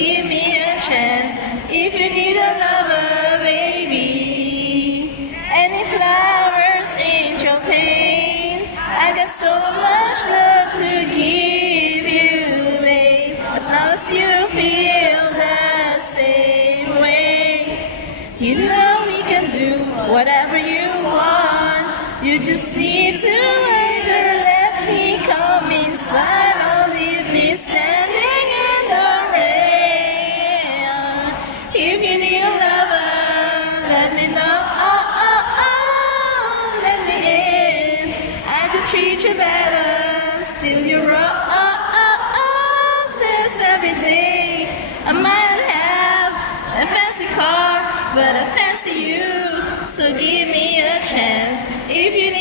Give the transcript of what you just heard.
give me a chance. If you need a lover, baby. Any flowers ain't your pain. I got so much love to give you, babe. As long as you feel the same way. You know we can do whatever you want. You just need to either let me come inside or leave me standing in the rain. If you need a lover, let me know. Let me in. I could treat you better, still you're says every day. I might have a fancy car, but I fancy you. So give me a chance. If you need